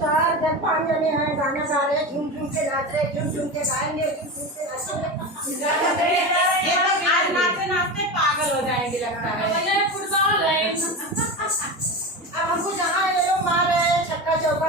चार जब 5 जने हैं गाना गा रहे झूम झूम के नाच रहे झूम झूम के गाएंगे झूम झूम के नाचेंगे। आज नाचते नाचते पागल हो जाएंगे लगता है। अब हमको जहाँ ये लोग मार रहे हैं छक्का चौका